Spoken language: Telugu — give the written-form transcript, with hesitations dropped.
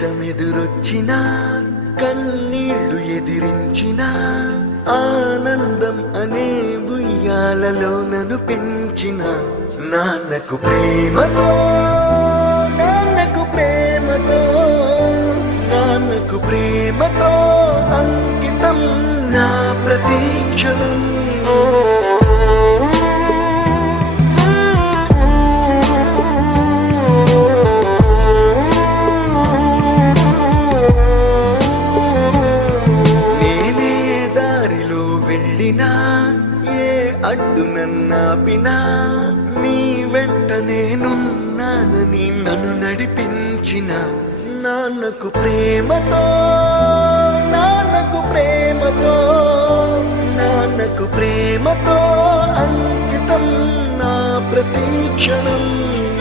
కష్టమెదురొచ్చినా కన్నీళ్లు ఎదిరించిన ఆనందం అనే ఉయ్యాలలో నన్ను పెంచిన నాన్నకు ప్రేమతో నాన్నకు ప్రేమతో నాన్నకు ప్రేమతో అంకితం నా ప్రతీక్షణం. ఏ అడ్డు నన్నాపినా నీ వెంట నేనున్నానని నన్ను నడిపించిన నాన్నకు ప్రేమతో నాన్నకు ప్రేమతో నాన్నకు ప్రేమతో అంకితం నా ప్రతీక్షణం.